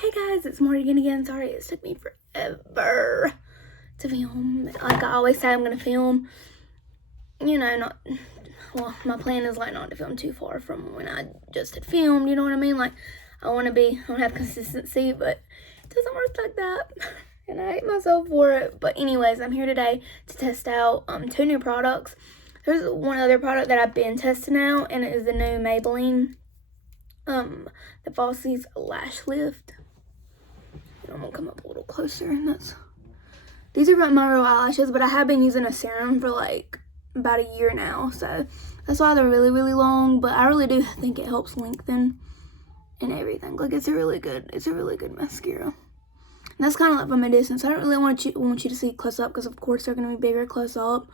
Hey guys, it's Morgan again. Sorry it took me forever to film. Like I always say I'm gonna film, my plan is like not to film too far from when I just had filmed, you know what I mean? Like I wanna have consistency, but it doesn't work like that. And I hate myself for it. But anyways, I'm here today to test out 2 new products. There's one other product that I've been testing out, and it is the new Maybelline the Falsies Lash Lift. I'm gonna come up a little closer. These are my real eyelashes, but I have been using a serum for like about a year now, so that's why they're really, really long. But I really do think it helps lengthen and everything. Like it's a really good mascara. And that's kind of like from a distance. I don't really want you to see close up because of course they're gonna be bigger close up,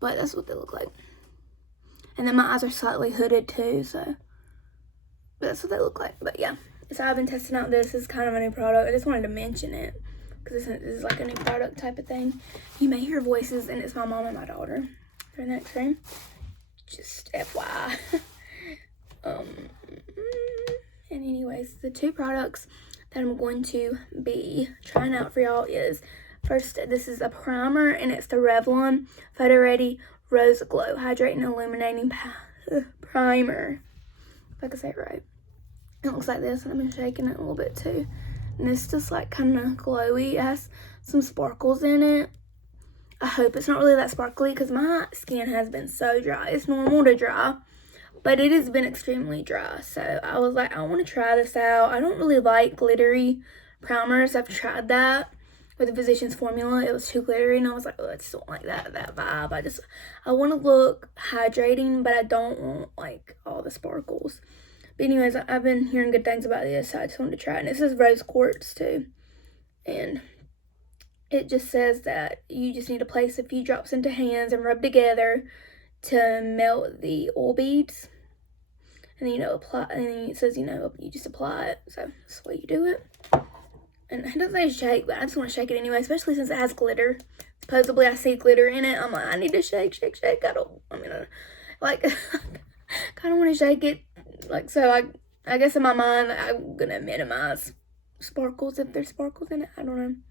but that's what they look like. And then my eyes are slightly hooded too, but that's what they look like. But yeah. So I've been testing out this. Is kind of a new product. I just wanted to mention it because this is like a new product type of thing. You may hear voices, and it's my mom and my daughter. They're in the next room. Just FYI. And anyways, the 2 products that I'm going to be trying out for y'all is, first, this is a primer, and it's the Revlon Photo Ready Rose Glow Hydrating Illuminating Primer. If I can say it right. It looks like this, and I've been shaking it a little bit too. And it's just like kind of glowy. It has some sparkles in it. I hope it's not really that sparkly because my skin has been so dry. It's normal to dry, but it has been extremely dry. So I was like, I want to try this out. I don't really like glittery primers. I've tried that with the Physicians Formula. It was too glittery, and I was like, oh, I just don't like that vibe. I want to look hydrating, but I don't want like all the sparkles. But anyways, I've been hearing good things about this, so I just wanted to try it. And it says rose quartz too. And it just says that you just need to place a few drops into hands and rub together to melt the oil beads. And then, apply. And then it says, you just apply it. So that's the way you do it. And it doesn't say shake, but I just want to shake it anyway, especially since it has glitter. Supposedly I see glitter in it. I'm like, I need to shake. I kind of want to shake it. Like, so I guess in my mind, I'm gonna minimize sparkles if there's sparkles in it. I don't know. I'm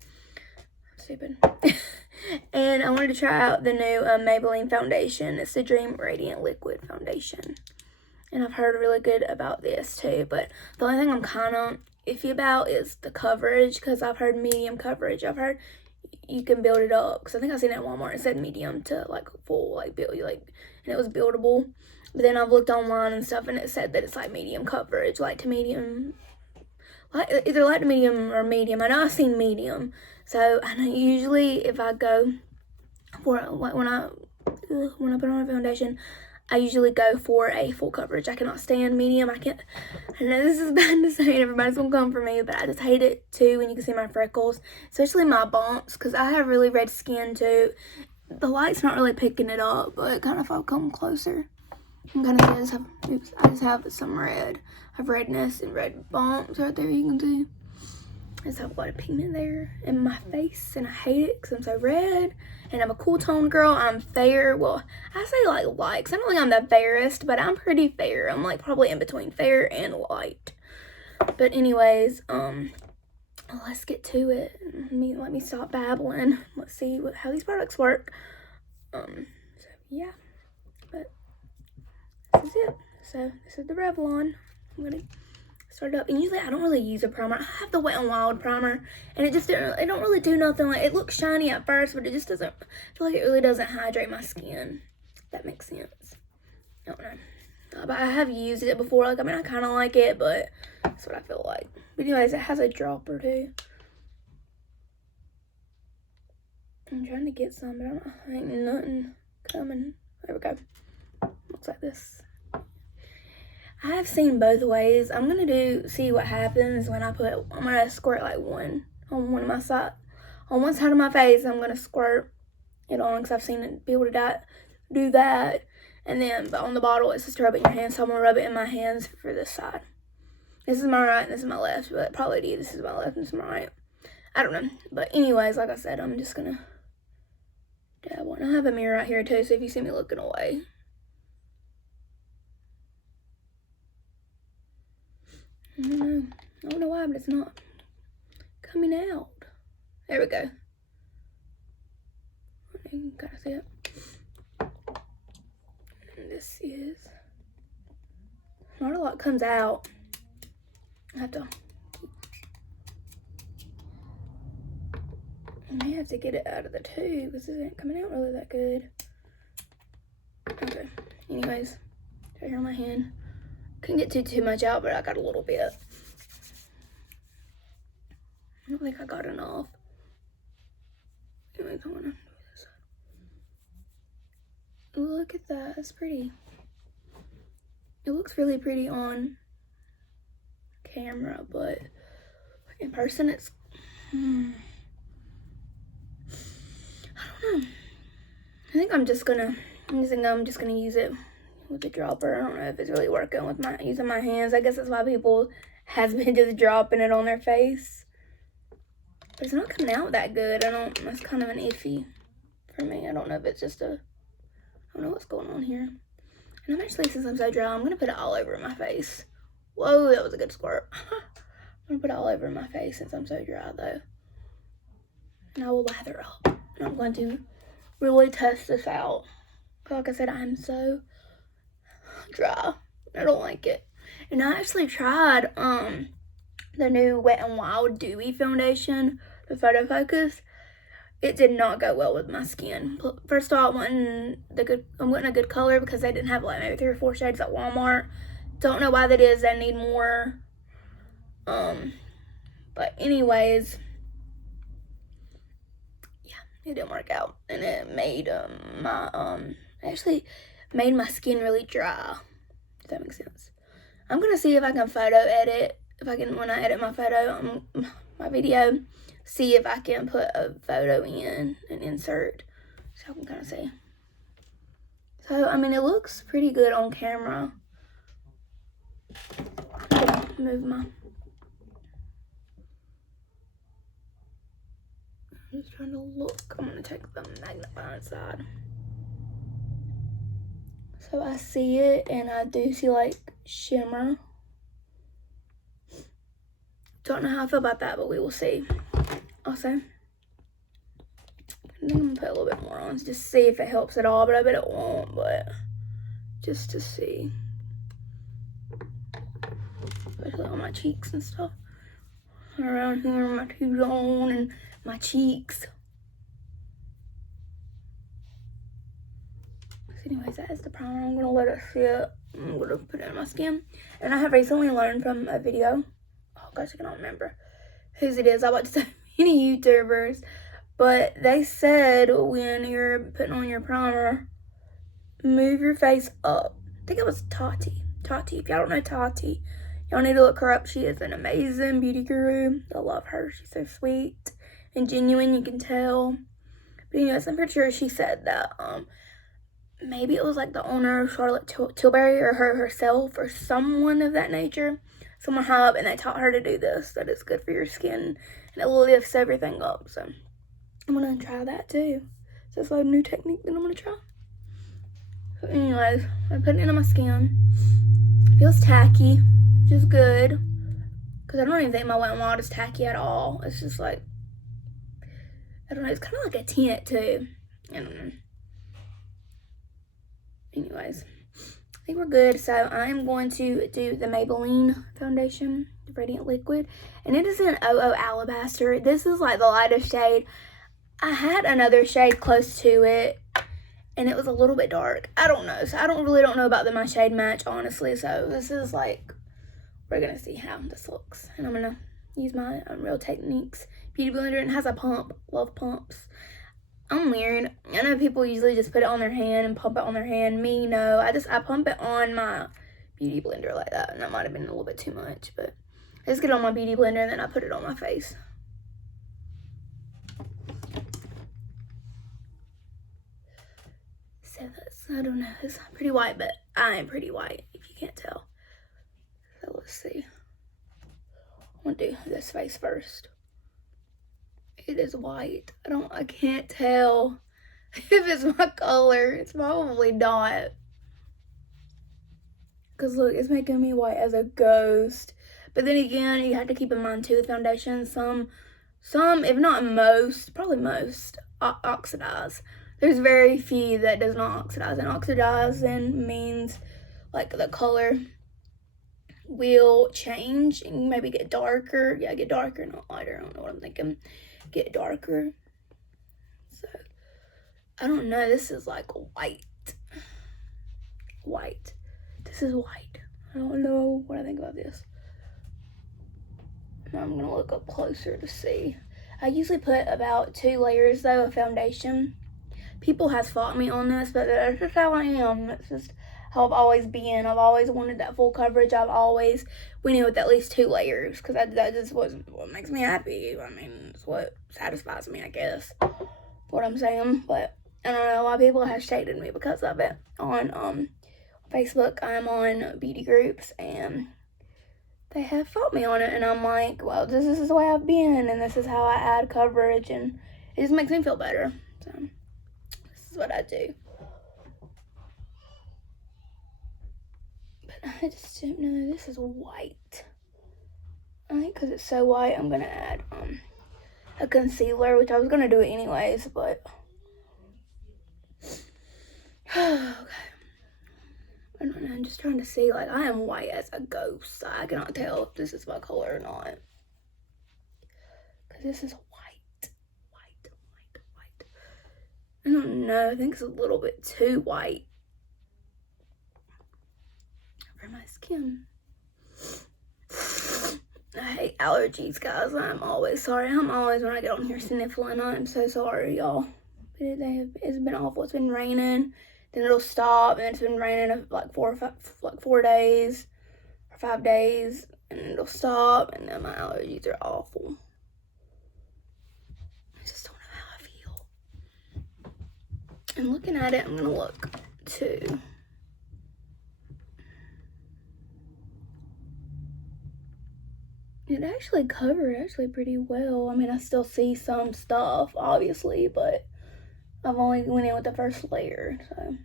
stupid. And I wanted to try out the new Maybelline foundation. It's the Dream Radiant Liquid Foundation. And I've heard really good about this too. But the only thing I'm kind of iffy about is the coverage, because I've heard medium coverage. I've heard you can build it up. Because I think I seen it at Walmart. It said medium to like full, like build, and it was buildable. But then I've looked online and stuff, and it said that it's like medium coverage, light to medium, either light to medium or medium. I know I've seen medium, so I know usually if I go for like when I put on a foundation, I usually go for a full coverage. I cannot stand medium. I know this is bad to say, and everybody's gonna come for me, but I just hate it too when you can see my freckles, especially my bumps, because I have really red skin too. The light's not really picking it up, but kind of if I come closer. I just have some red. I have redness and red bumps right there, you can see. I just have a lot of pigment there in my face, and I hate it because I'm so red. And I'm a cool tone girl. I'm fair. Well, I say light, because I don't think I'm the fairest, but I'm pretty fair. I'm like probably in between fair and light. But anyways, let's get to it. Let me stop babbling. Let's see how these products work. So yeah, but this is it. So this is the Revlon. I'm gonna start it up. And usually I don't really use a primer. I have the Wet n Wild primer, and it don't really do nothing. Like, it looks shiny at first, but it just doesn't, I feel like it really doesn't hydrate my skin, if that makes sense. I don't know. But I have used it before. Like, I mean, I kind of like it, but that's what I feel like. But anyways, it has a dropper too. I'm trying to get some, but I ain't nothing coming. There we go. Looks like this. I have seen both ways. I'm gonna see what happens when I'm gonna squirt like one on one of my side, on one side of my face. I'm gonna squirt it on because I've seen it be able to do that. And then, but on the bottle it says to rub it in your hands, so I'm gonna rub it in my hands for this side. This is my right and this is my left, but probably this is my left and this is my right. I don't know. But anyways, like I said, I'm just gonna dab one. I have a mirror right here too, so if you see me looking away. I don't know why, but it's not coming out. There we go. You can kind of see it. And this is, not a lot comes out. I have to, I may have to get it out of the tube because it isn't coming out really that good. Okay, anyways, right here on my hand. Couldn't get too much out, but I got a little bit. I don't think I got enough. Anyways, I want to do this. Ooh, look at that, it's pretty. It looks really pretty on camera, but in person it's, I don't know. I think I'm just gonna use it with the dropper. I don't know if it's really working with using my hands. I guess that's why people has been just dropping it on their face. But it's not coming out that good. That's kind of an iffy for me. I don't know if it's just I don't know what's going on here. And I'm actually, since I'm so dry, I'm gonna put it all over my face. Whoa, that was a good squirt. I'm gonna put it all over my face since I'm so dry though. And I will lather up. And I'm going to really test this out. Like I said, I'm so dry. I don't like it. And I actually tried the new Wet n Wild Dewy foundation, the Photo Focus. It did not go well with my skin. First of all, I'm wanting a good color because they didn't have like maybe 3 or 4 shades at Walmart. Don't know why that is. They need more. But anyways, yeah, it didn't work out, and it made actually made my skin really dry. If that makes sense. I'm gonna see if I can photo edit. If I can, when I edit my photo, my video, see if I can put a photo in and insert, so I can kind of see. So I mean, it looks pretty good on camera. I'm gonna move my. I'm just trying to look. I'm gonna take the magnifying side. So I see it, and I do see like shimmer. Don't know how I feel about that, but we will see. Also, I think I'm gonna put a little bit more on just to see if it helps at all, but I bet it won't, but just to see. Especially on my cheeks and stuff. Around here, my T-zone and my cheeks. So anyways, that is the primer. I'm gonna let it sit. I'm gonna put it in my skin. And I have recently learned from a video. Oh gosh, I cannot remember whose it is. I watched so many YouTubers, but they said when you're putting on your primer, move your face up. I think it was Tati. If y'all don't know Tati, y'all need to look her up. She is an amazing beauty guru. I love her. She's so sweet and genuine, you can tell. But anyways, I'm pretty sure she said that maybe it was like the owner of Charlotte Tilbury or her herself or someone of that nature, someone high up, and they taught her to do this, that it's good for your skin and it lifts everything up. So I'm gonna try that too. So it's like a new technique that I'm gonna try. So anyways, I'm putting it on my skin. It feels tacky, which is good, because I don't even think my Wet n Wild is tacky at all. It's just like, I don't know, it's kind of like a tint too. I don't know. Anyways, I think we're good. So I'm going to do the Maybelline foundation, the Radiant Liquid, and it is in 00 Alabaster. This is like the lightest shade. I had another shade close to it, and it was a little bit dark. I don't know. So I don't know about my shade match, honestly. So this is like, we're going to see how this looks. And I'm going to use my Real Techniques Beauty Blender. And it has a pump. Love pumps. I'm weird. I know people usually just put it on their hand and pump it on their hand. Me, no. I pump it on my Beauty Blender like that. And that might have been a little bit too much. But I just get it on my Beauty Blender and then I put it on my face. So that's, I don't know, it's pretty white, but I am pretty white, if you can't tell. So let's see. I'm gonna do this face first. It is white. I can't tell if it's my color. It's probably not. Because look, it's making me white as a ghost. But then again, you have to keep in mind too, with foundation, some some, if not most, probably most, oxidize. There's very few that does not oxidize. And oxidizing means like the color will change and maybe get darker. Yeah, get darker, not lighter. I don't know what I'm thinking. Get darker. So, I don't know. This is like white. White. This is white. I don't know what I think about this. Now I'm gonna look up closer to see. I usually put about 2 layers though of foundation. People has fought me on this, but that's just how I am. It's just how I've always been. I've always wanted that full coverage. I've always went in with at least 2 layers because that just wasn't what makes me happy. I mean, it's what satisfies me, I guess. What I'm saying, but I don't know. A lot of people have shaded me because of it on Facebook. I'm on beauty groups and they have fought me on it, and I'm like, well, this is the way I've been, and this is how I add coverage, and it just makes me feel better. So this is what I do. But I just don't know. This is white. I think because it's so white, I'm gonna add a concealer, which I was gonna do it anyways, but okay. I don't know, I'm just trying to see, like, I am white as a ghost. I cannot tell if this is my color or not. Because this is white. I don't know, I think it's a little bit too white for my skin. I hate allergies, guys. I'm always sorry. I'm always, when I get on here, sniffling. I'm so sorry, y'all. It's been awful. It's been raining. Then it'll stop, and it's been raining like 4 days or 5 days, and it'll stop, and then my allergies are awful. I just don't know how I feel. And looking at it, I'm gonna look too. It actually covered pretty well. I mean, I still see some stuff, obviously, but I've only went in with the first layer, so.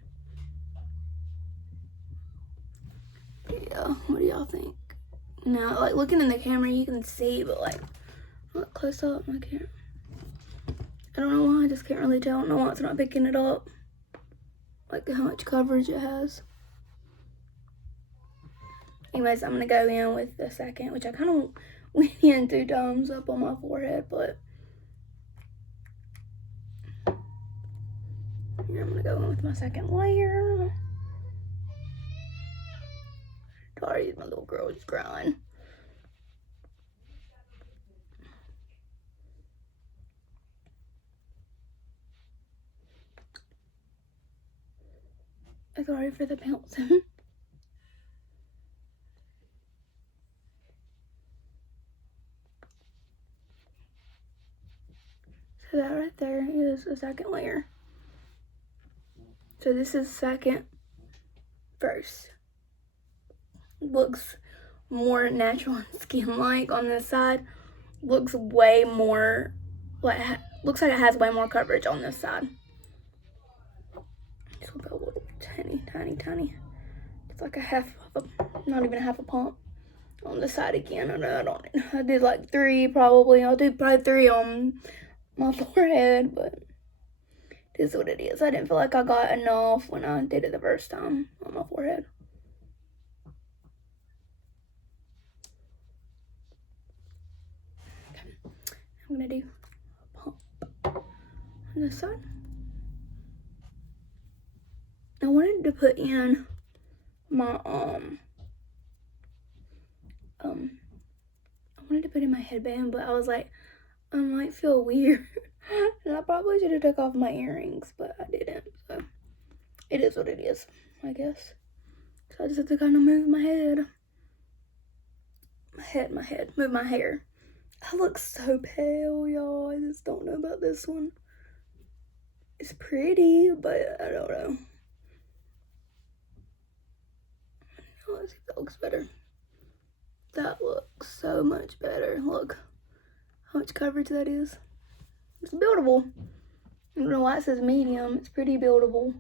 Yeah, what do y'all think? Now, like, looking in the camera, you can see, but, like, look close up, I can't. I don't know why, I just can't really tell. I don't know why it's not picking it up. Like, how much coverage it has. Anyways, I'm gonna go in with the second, which I kind of went in 2 times up on my forehead, but here I'm gonna go in with my second layer. Sorry, my little girl is crying. Sorry for the bouncing. So that right there is a second layer. So this is second, first. Looks more natural and skin-like on this side. Looks way more, like, looks like it has way more coverage on this side. This will go a little tiny. It's like a half of a, not even a half a pump on the side again. I did like 3 probably. I'll do probably 3 on my forehead, but it is what it is. I didn't feel like I got enough when I did it the first time on my forehead. Okay. I'm gonna do a pump on this side. I wanted to put in my my headband, but I was like, I might feel weird. And I probably should have took off my earrings, but I didn't. So it is what it is, I guess. So I just have to kind of move my head. Move my hair. I look so pale, y'all. I just don't know about this one. It's pretty, but I don't know. Oh, let's see if that looks better. That looks so much better. Look how much coverage that is. It's buildable. I don't know why it says medium. It's pretty buildable.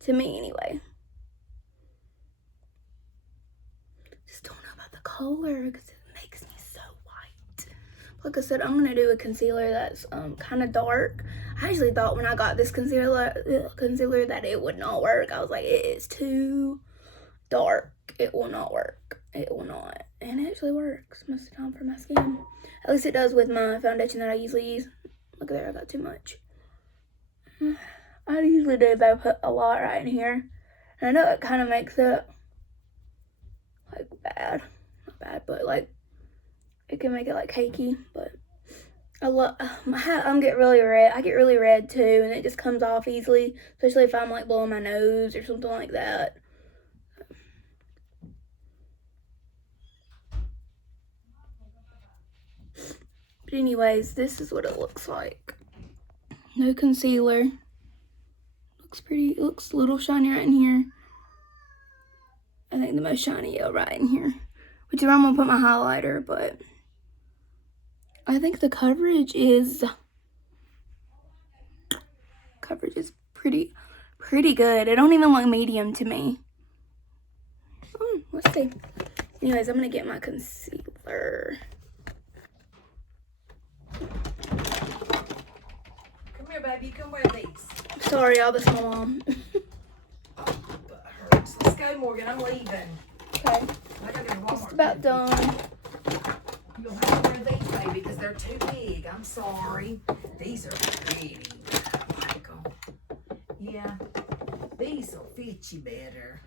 To me, anyway. Just don't know about the color because it makes me so white. like I said, I'm going to do a concealer that's kind of dark. I actually thought when I got this concealer that it would not work. I was like, it is too dark. It will not work. It will not. And it actually works most of the time for my skin. At least it does with my foundation that I usually use. Look there, I got too much. I usually do, though, put a lot right in here. And I know it kind of makes it, like, bad. Not bad, but, like, it can make it, like, cakey. But I love, I get really red. I get really red, too, and it just comes off easily. Especially if I'm, like, blowing my nose or something like that. But anyways, this is what it looks like. No concealer. Looks pretty, it looks a little shiny right in here. I think the most shiny right in here. Which is where I'm going to put my highlighter, but I think the coverage is pretty good. It don't even look medium to me. Let's see. Anyways, I'm going to get my concealer. Come here, baby. You can wear these. Sorry, y'all, this is my mom. Oh, butt hurts. Let's go, Morgan. I'm leaving. Okay. I gotta go to Walmart. Just about done. You'll have to wear these, baby, because they're too big. I'm sorry. These are pretty. I like them. Yeah. These will fit you better.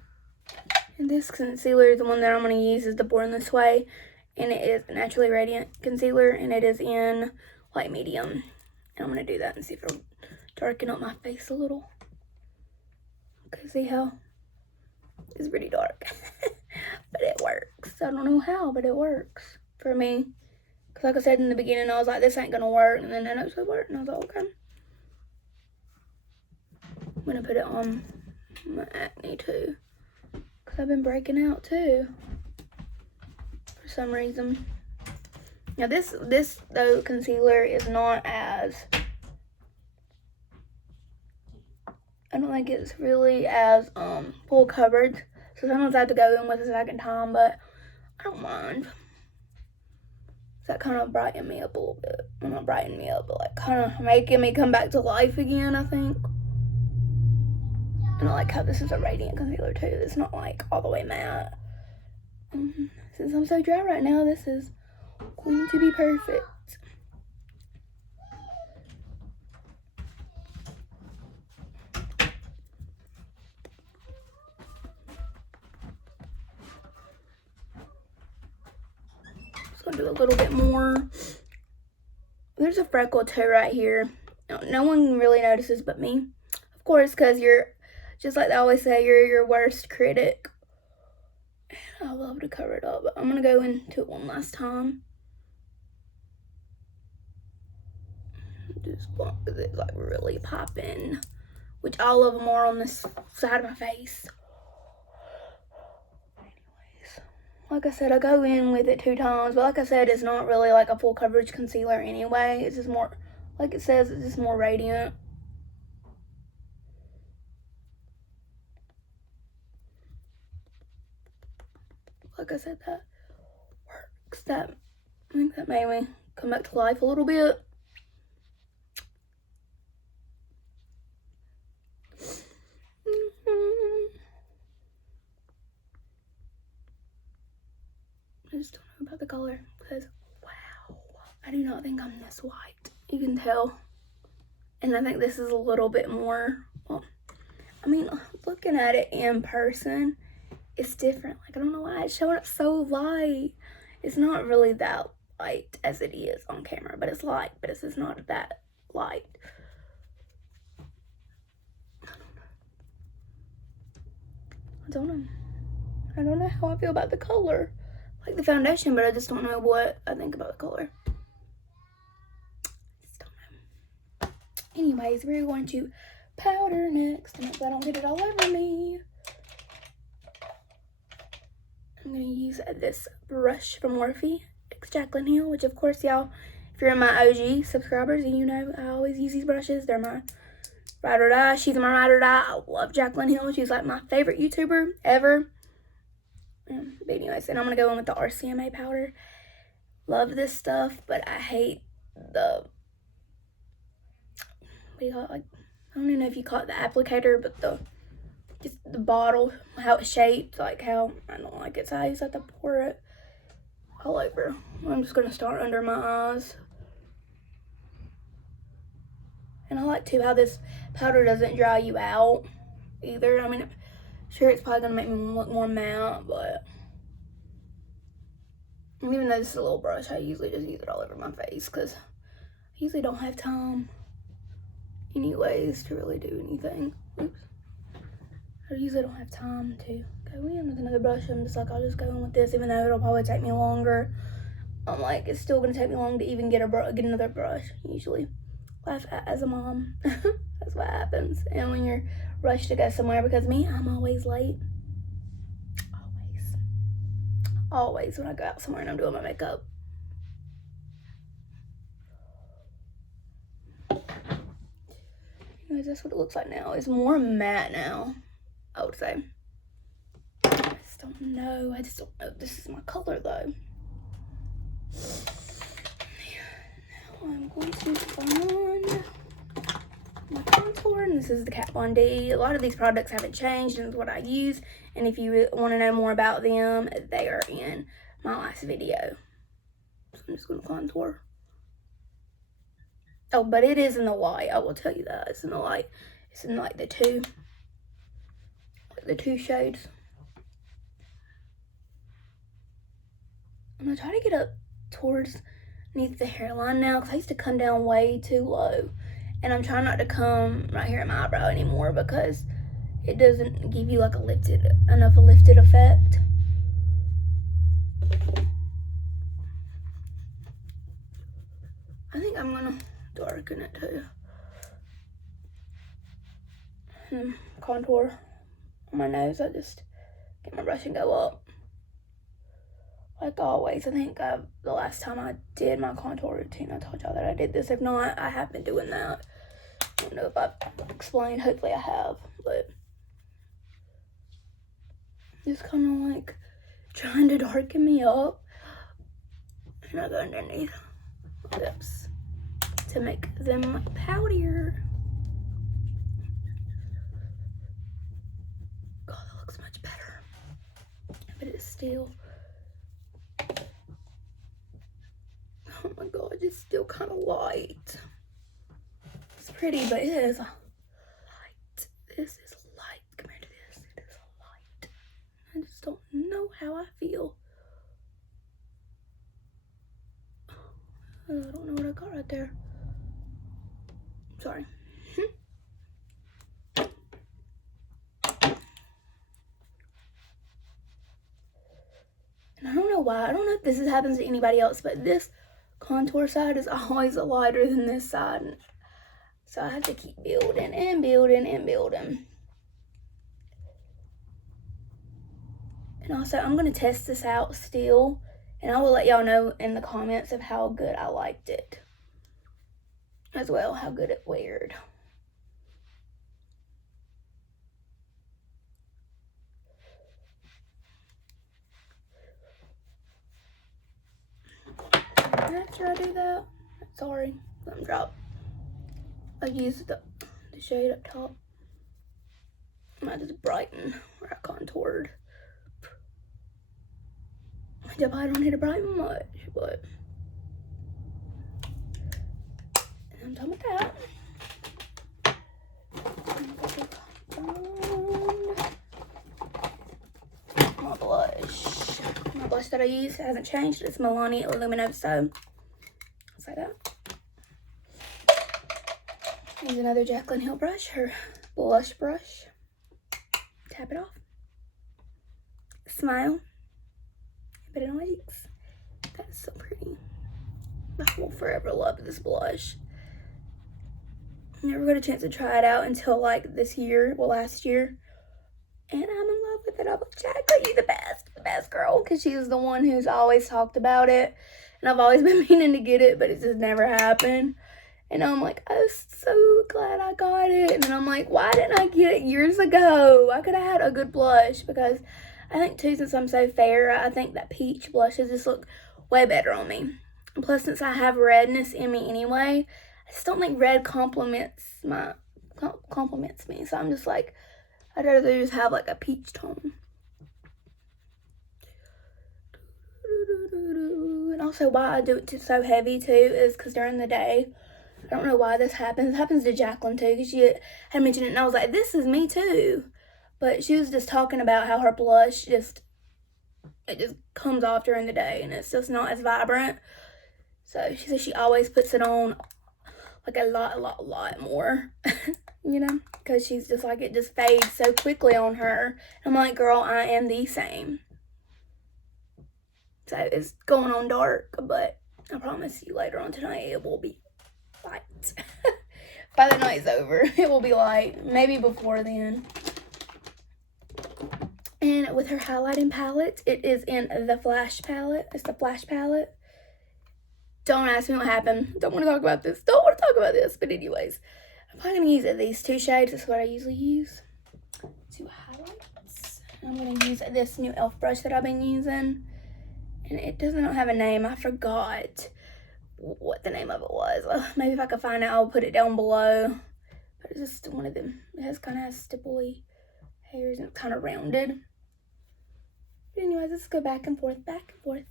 And this concealer, the one that I'm going to use, is the Born This Way. And it is Naturally Radiant concealer. And it is in light medium. And I'm going to do that and see if it'll darken up my face a little. Okay, see how it's pretty dark. But it works. I don't know how, but it works for me. Because like I said in the beginning, I was like, this ain't going to work. And then it actually worked. And I was like, okay. I'm going to put it on my acne too. Because I've been breaking out too. For some reason. Now this though concealer is not as, I don't think it's really as full coverage. So sometimes I have to go in with a second time, but I don't mind. That kind of brightened me up a little bit. Well, not brightened me up, but like kind of making me come back to life again, I think. And I like how this is a radiant concealer too. It's not like all the way matte. Since I'm so dry right now, this is going to be perfect. Just gonna do a little bit more. There's a freckle too right here. No one really notices but me. Of course, because you're, just like they always say, you're your worst critic. And I love to cover it up, but I'm going to go into it one last time. Just because it's like really popping. Which all of them are on this side of my face. Anyways, like I said, I go in with it 2 times. But like I said, it's not really like a full coverage concealer anyway. It's just more, like it says, it's just more radiant. Like I said, that works. I think that made me come back to life a little bit. I just don't know about the color because, wow, I do not think I'm this white. You can tell. And I think this is a little bit more, well, I mean, looking at it in person, it's different. Like, I don't know why it's showing up so light. It's not really that light as it is on camera, but it's light, but it's just not that light. I don't know. I don't know how I feel about the color. I like the foundation, but I just don't know what I think about the color. I just don't know. Anyways, we're going to powder next to make sure I don't get it all over me. I'm going to use this brush from Morphe X Jaclyn Hill, which of course, y'all, if you're my OG subscribers, and you know I always use these brushes. They're my ride or die. She's my ride or die. I love Jaclyn Hill. She's like my favorite YouTuber ever. But anyways, and I'm going to go in with the RCMA powder. love this stuff, but I hate the, what do you call it? Like, I don't even know if you call it the applicator, but just the bottle, how it's shaped, like how, I don't like it, so I just have to pour it all over. I'm just gonna start under my eyes. And I like too how this powder doesn't dry you out either. I mean, sure, it's probably gonna make me look more matte, but even though this is a little brush, I usually just use it all over my face because I usually don't have time anyways to really do anything. Oops. I usually don't have time to go in with another brush. I'm just like, I'll just go in with this, even though it'll probably take me longer. I'm like, it's still gonna take me long to even get another brush, usually. Laugh as a mom. That's what happens. And when you're rushed to go somewhere, because me, I'm always late. Always when I go out somewhere and I'm doing my makeup. Anyways, that's what it looks like now. It's more matte now, I would say. I just don't know if this is my color though. Now I'm going to find my contour, and this is the Kat Von D. A lot of these products haven't changed, and it's what I use. And if you want to know more about them, they are in my last video. So I'm just going to contour. Oh, but it is in the light. I will tell you that. It's in the light. It's in like the two shades. I'm going to try to get up towards beneath the hairline now, because I used to come down way too low. And I'm trying not to come right here at my eyebrow anymore because it doesn't give you like a lifted effect. I think I'm gonna darken it too. Contour on my nose. I just get my brush and go up. Like always, I think the last time I did my contour routine, I told y'all that I did this. If not, I have been doing that. I don't know if I've explained. Hopefully I have, but just kind of like trying to darken me up. And I go underneath my lips to make them powdier. God, that looks much better. But it's still... Oh my God, it's still kind of light. It's pretty, but it is light. This is light compared to this. It is light. I just don't know how I feel. I don't know what I got right there. Sorry. And I don't know why. I don't know if this happens to anybody else, but this contour side is always lighter than this side. So I have to keep building and building and building. And also, I'm going to test this out still. And I will let y'all know in the comments of how good I liked it. As well, how good it weared. After I do that, sorry, let me drop. I used the shade up top. I just brighten where I contoured. I probably don't need to brighten much, but I'm done with that. My blush. My blush that I use hasn't changed. It's Milani Illuminoso. Just like that. Use another Jaclyn Hill brush, her blush brush. Tap it off. Smile. Put it on my cheeks. That's so pretty. I will forever love this blush. Never got a chance to try it out until like this year, well last year. And I'm in love with it. I'm like, Jaclyn, you're the best girl. Because she's the one who's always talked about it. And I've always been meaning to get it, but it just never happened. And I'm like, I'm so glad I got it. And then I'm like, why didn't I get it years ago? I could have had a good blush because I think too, since I'm so fair, I think that peach blushes just look way better on me. And plus, since I have redness in me anyway, I just don't think red compliments me. So I'm just like, I'd rather just have like a peach tone. And also why I do it so heavy too is because during the day, I don't know why this happens. It happens to Jacqueline too, because she had mentioned it and I was like, this is me too. But she was just talking about how her blush just comes off during the day and it's just not as vibrant. So she says she always puts it on like a lot more, you know, because she's just like, it just fades so quickly on her. I'm like, girl, I am the same. So it's going on dark, but I promise you later on tonight it will be light. By the night's over, it will be light. Maybe before then. And with her highlighting palette, it is in the Flash palette. It's the Flash palette. Don't ask me what happened. Don't want to talk about this. Don't want to talk about this. But anyways, I'm probably going to use these two shades. That's what I usually use to highlight. I'm going to use this new e.l.f. brush that I've been using. And it doesn't have a name. I forgot what the name of it was. Maybe if I could find it, I'll put it down below. But it's just one of them. It kind of has stipply hairs and it's kind of rounded. But anyways, let's go back and forth, back and forth.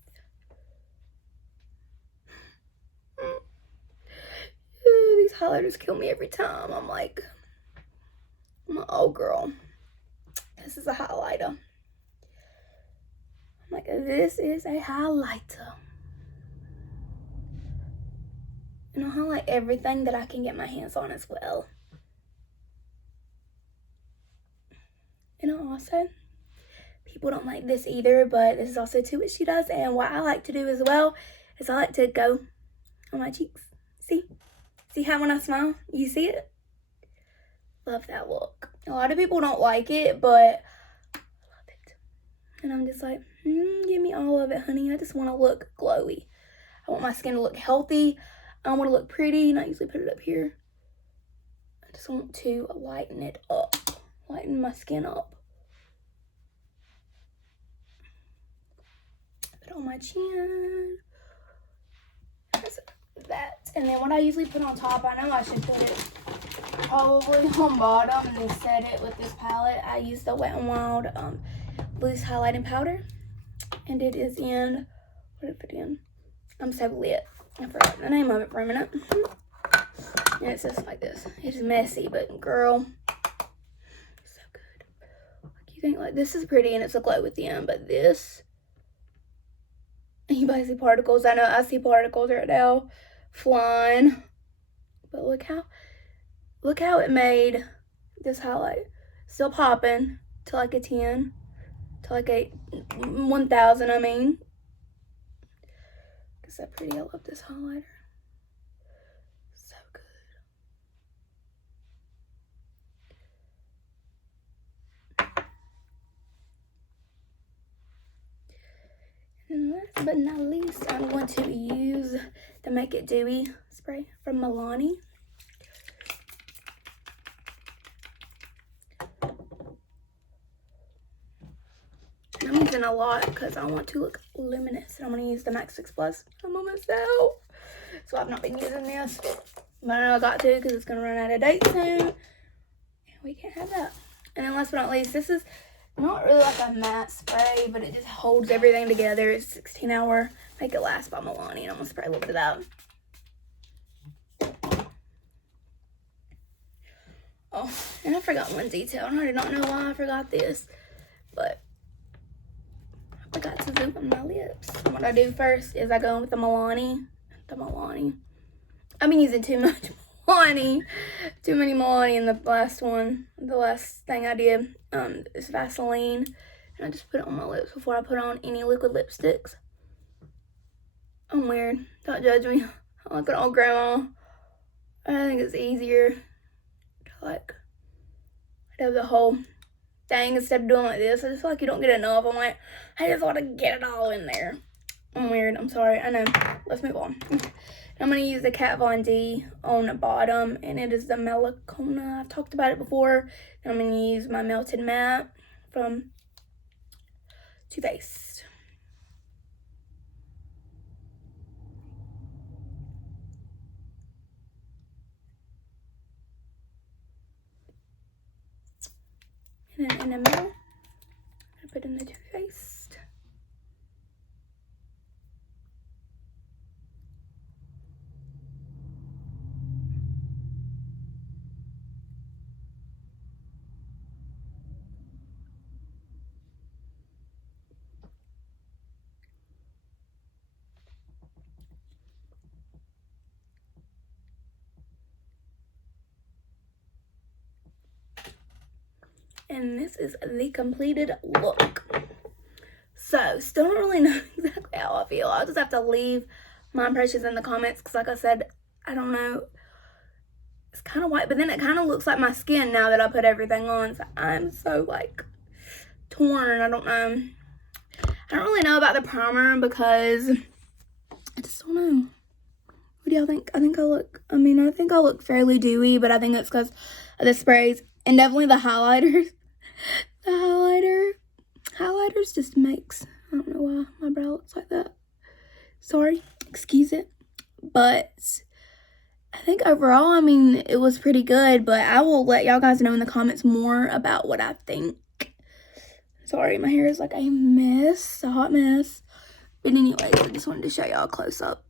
These highlighters kill me every time. I'm like, oh girl, this is a highlighter. I'm like, this is a highlighter. And I'll highlight everything that I can get my hands on as well. And also, people don't like this either, but this is also too what she does. And what I like to do as well is I like to go on my cheeks. See how when I smile, you see it? Love that look. A lot of people don't like it, but I love it. And I'm just like, give me all of it, honey. I just want to look glowy. I want my skin to look healthy. I want to look pretty, and I usually put it up here. I just want to lighten it up. Lighten my skin up. Put it on my chin. That. And then what I usually put on top, I know I should put it probably on bottom and set it with this palette. I use the Wet n Wild loose highlighting powder. And it is in, what did I put in? I'm so lit. I forgot the name of it for a minute. And it's just like this. It's messy, but girl, so good. Like you think like this is pretty and it's a glow at the end, but this, anybody see particles? I know I see particles right now flying. But look how it made this highlight. Still popping to like a 10. To like a 1000, I mean. Is that pretty? I love this highlighter. So good. And last but not least, I'm going to use the Make It Dewy spray from Maybelline. I'm using a lot because I want to look luminous. And I'm going to use the MAC 6 Plus. I'm almost out. So I've not been using this. But I know I got to because it's going to run out of date soon. And we can't have that. And then last but not least, this is not really like a matte spray, but it just holds everything together. It's 16-hour Make It Last by Maybelline. And I'm going to spray a little bit of that. Oh, and I forgot one detail. I do not know why I forgot this. But I forgot to zoom on my lips. And what I do first is I go in with the Maybelline. I've been using too much Maybelline. Too many Maybelline in the last one. The last thing I did is Vaseline. And I just put it on my lips before I put on any liquid lipsticks. I'm weird. Don't judge me. I'm like an old grandma. I think it's easier to like have the whole thing instead of doing like this. I just feel like you don't get enough. I'm like, I just want to get it all in there. I'm weird. I'm sorry. I know. Let's move on. I'm going to use the Kat Von D on the bottom, and it is the Melanoma. I've talked about it before. And I'm going to use my Melted Matte from Too Faced. And then in the middle, I put in the Too Faced. And this is the completed look. So, still don't really know exactly how I feel. I'll just have to leave my impressions in the comments because, like I said, I don't know. It's kind of white, but then it kind of looks like my skin now that I put everything on. So, I'm so, like, torn. I don't know. I don't really know about the primer because I just don't know. What do y'all think? I think I look fairly dewy, but I think it's because of the sprays and definitely the highlighters. The highlighters just makes, I don't know why my brow looks like that. Sorry, excuse it. But I think overall, I mean, it was pretty good, but I will let y'all guys know in the comments more about what I think. Sorry, my hair is like a mess, a hot mess. But anyways, I just wanted to show y'all close up.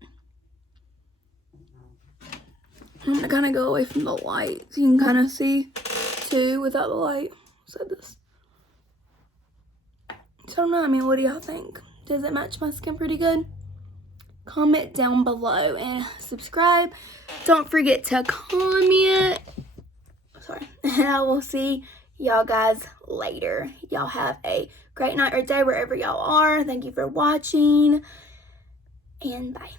I'm gonna kind of go away from the light so you can kind of see too without the light. So this. So I don't know, I mean, what do y'all think? Does it match my skin pretty good? Comment down below and subscribe. Don't forget to comment. Sorry. And I will see y'all guys later. Y'all have a great night or day wherever y'all are. Thank you for watching. And bye.